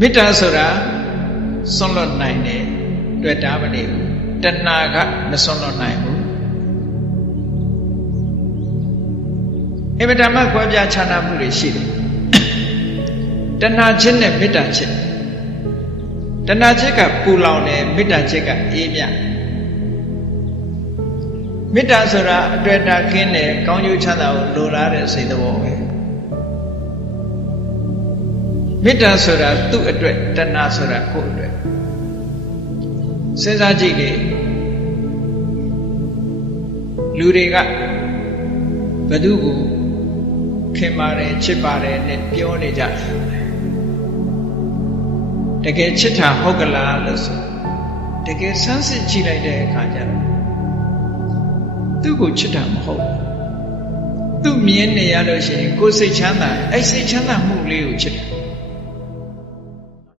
မေတ္တာဆိုတာစွန့်လွတ်နိုင်တယ်တွေ့တာမနေဘူးတဏှာကမစွန့်လွတ်နိုင်ဘူးအမတမကွဲပြားခြားနားမှုတွေရှိတယ်တဏှာချင်းနဲ့မေတ္တာချင်းတဏှာချက်ကပူလောင်တယ်မေတ္တာချက်ကအေးမြမေတ္တာဆိုတာအတွေ့အတာခင်းတယ်ကောင်းကျိုးချမ်းသာကိုလိုလားတဲ့စိတ်သဘောပဲမေတ္တာဆိုတာသူ့အတွက်တဏှာဆိုတာကိုယ့်အတွက်စဉ်းစားကြည့်လေလူတွေကဘသူကိုခင်ပါတယ်ချစ်ပါတယ်နဲ့ပြောနေကြတကယ်ချစ်တာဟုတ်ကလားလို့ဆိုတကယ်ဆန်းစစ်ကြည့်လိုက်တဲ့အခါကျတော့သူ့ကိုချစ်တာမဟုတ်သူ့မြင်နေရလို့ရှိရင်ကိုယ်စိတ်ချမ်းသာအဲ့စိတ်ချမ်းသာမှုလေးကိုချစ်တယ်